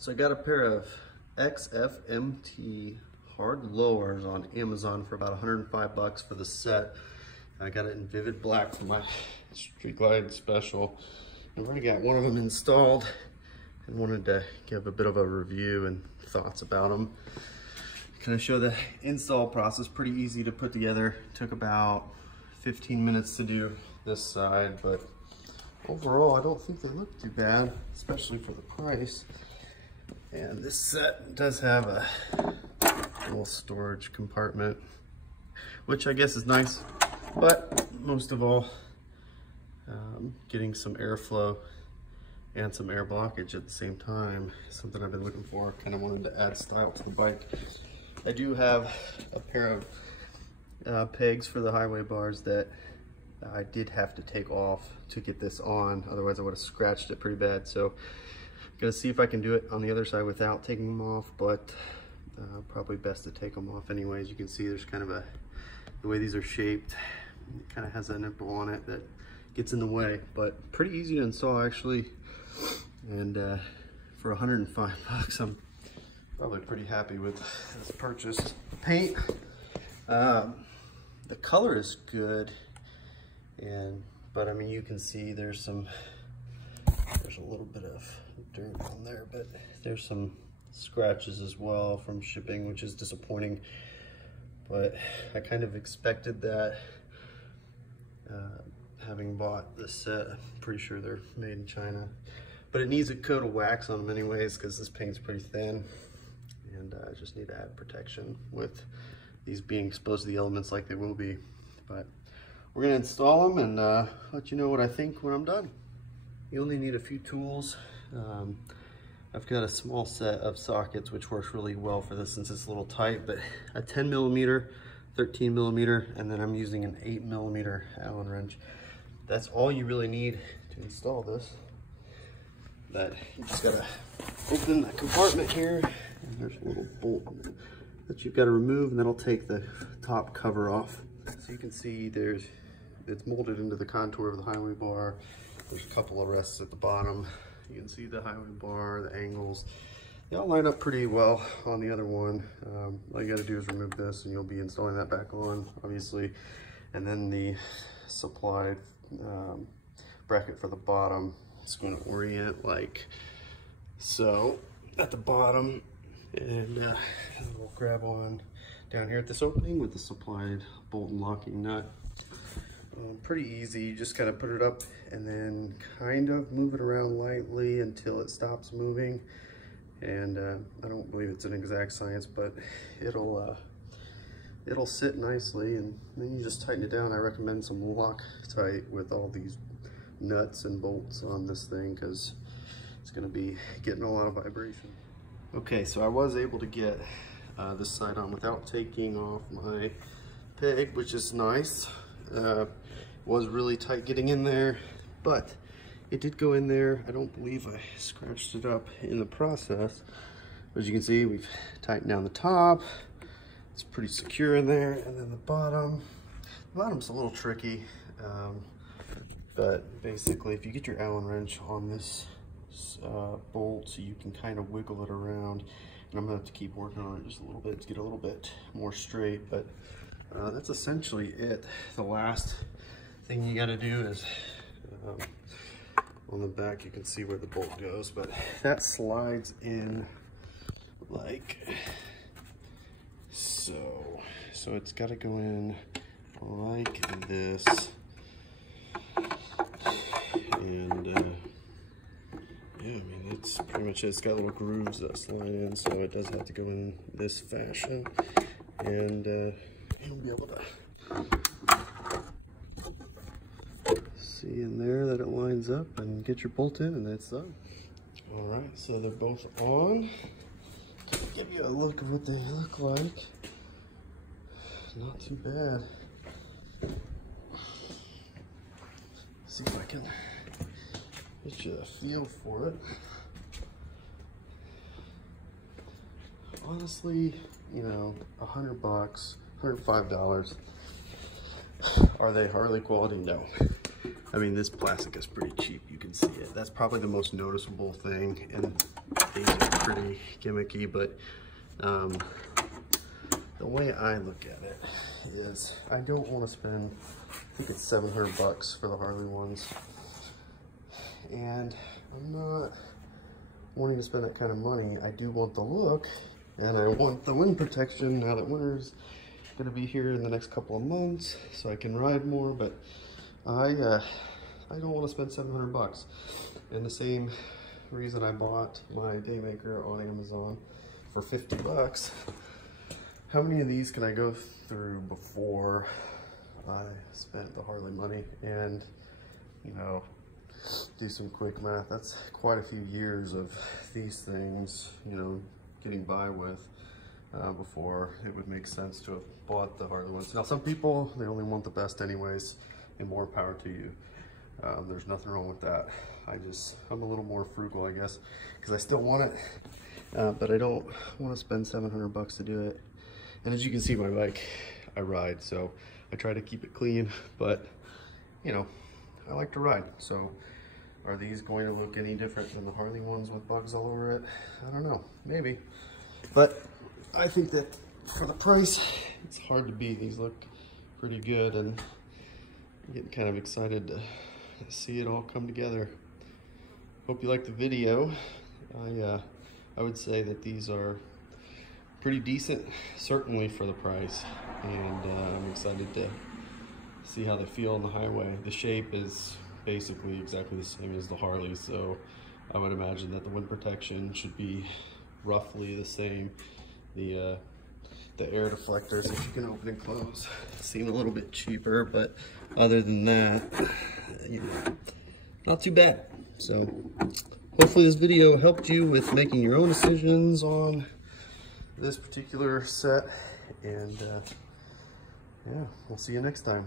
So I got a pair of XFMT hard lowers on Amazon for about 105 bucks for the set. I got it in Vivid Black for my Street Glide special. I've already got one of them installed and wanted to give a bit of a review and thoughts about them. Kind of show the install process, pretty easy to put together. Took about 15 minutes to do this side, but overall I don't think they look too bad, especially for the price. And this set does have a little storage compartment, which I guess is nice, but most of all, getting some airflow and some air blockage at the same time is something I've been looking for. Kind of wanted to add style to the bike. I do have a pair of pegs for the highway bars that I did have to take off to get this on, otherwise I would have scratched it pretty bad. So gonna see if I can do it on the other side without taking them off, but probably best to take them off anyways. You can see there's kind of the way these are shaped, it kind of has a nipple on it that gets in the way, but pretty easy to install actually. And for 105 bucks, I'm probably pretty happy with this purchase. Paint, the color is good, but I mean, you can see there's a little bit of dirt on there, but there's some scratches as well from shipping, which is disappointing. But I kind of expected that, having bought this set. I'm pretty sure they're made in China, but it needs a coat of wax on them anyways because this paint's pretty thin, and I just need to add protection with these being exposed to the elements like they will be. But we're gonna install them and let you know what I think when I'm done. You only need a few tools. I've got a small set of sockets which works really well for this since it's a little tight, but a 10 millimeter, 13 millimeter, and then I'm using an 8 millimeter Allen wrench. That's all you really need to install this. That you just gotta open the compartment here, and there's a little bolt that you've got to remove, and that'll take the top cover off. So you can see it's molded into the contour of the highway bar. There's a couple of rests at the bottom. You can see the highway bar, the angles. They all line up pretty well on the other one. All you gotta do is remove this and you'll be installing that back on, obviously. And then the supplied bracket for the bottom is gonna orient like so at the bottom. And we'll grab one down here at this opening with the supplied bolt and locking nut. Pretty easy, you just kind of put it up and then kind of move it around lightly until it stops moving. And I don't believe it's an exact science, but it'll sit nicely, and then you just tighten it down. I recommend some Loctite with all these nuts and bolts on this thing because it's going to be getting a lot of vibration. Okay, so I was able to get this side on without taking off my peg, which is nice. Was really tight getting in there, but it did go in there. I don't believe I scratched it up in the process. As you can see, we've tightened down the top. It's pretty secure in there, and then the bottom's a little tricky, but basically if you get your Allen wrench on this bolt, so you can kind of wiggle it around, and I'm gonna have to keep working on it just a little bit to get a little bit more straight, but that's essentially it. The last thing you gotta do is on the back you can see where the bolt goes, but that slides in like so. So it's gotta go in like this, and yeah, I mean, it's pretty much it. It's got little grooves that slide in, so it does have to go in this fashion, and you'll be able to see in there that it lines up and get your bolt in, and that's done. All right, so they're both on. Give you a look of what they look like. Not too bad. See if I can get you a feel for it. Honestly, you know, 100 bucks, $105. Are they Harley quality? No. I mean, this plastic is pretty cheap. You can see it. That's probably the most noticeable thing, and these are pretty gimmicky, but the way I look at it is I don't want to spend, I think it's $700 for the Harley ones. And I'm not wanting to spend that kind of money. I do want the look, and I want the wind protection now that winter's gonna be here in the next couple of months, so I can ride more. But I don't want to spend $700. And the same reason I bought my Daymaker on Amazon for $50. How many of these can I go through before I spent the Harley money? And you know, do some quick math. That's quite a few years of these things, you know, getting by with before it would make sense to have bought the Harley ones. Now, some people, they only want the best anyways, and more power to you. There's nothing wrong with that. I'm a little more frugal, I guess, because I still want it, but I don't want to spend $700 to do it. And as you can see, my bike, I ride, so I try to keep it clean, but you know, I like to ride. So are these going to look any different than the Harley ones with bugs all over it? I don't know, maybe. But I think that for the price, it's hard to beat. These look pretty good, and I'm getting kind of excited to see it all come together. Hope you liked the video. I would say that these are pretty decent, certainly for the price, and I'm excited to see how they feel on the highway. The shape is basically exactly the same as the Harley, so I would imagine that the wind protection should be roughly the same. The air deflectors, if you can open and close, seem a little bit cheaper, but other than that, you know, not too bad. So hopefully this video helped you with making your own decisions on this particular set, and yeah, we'll see you next time.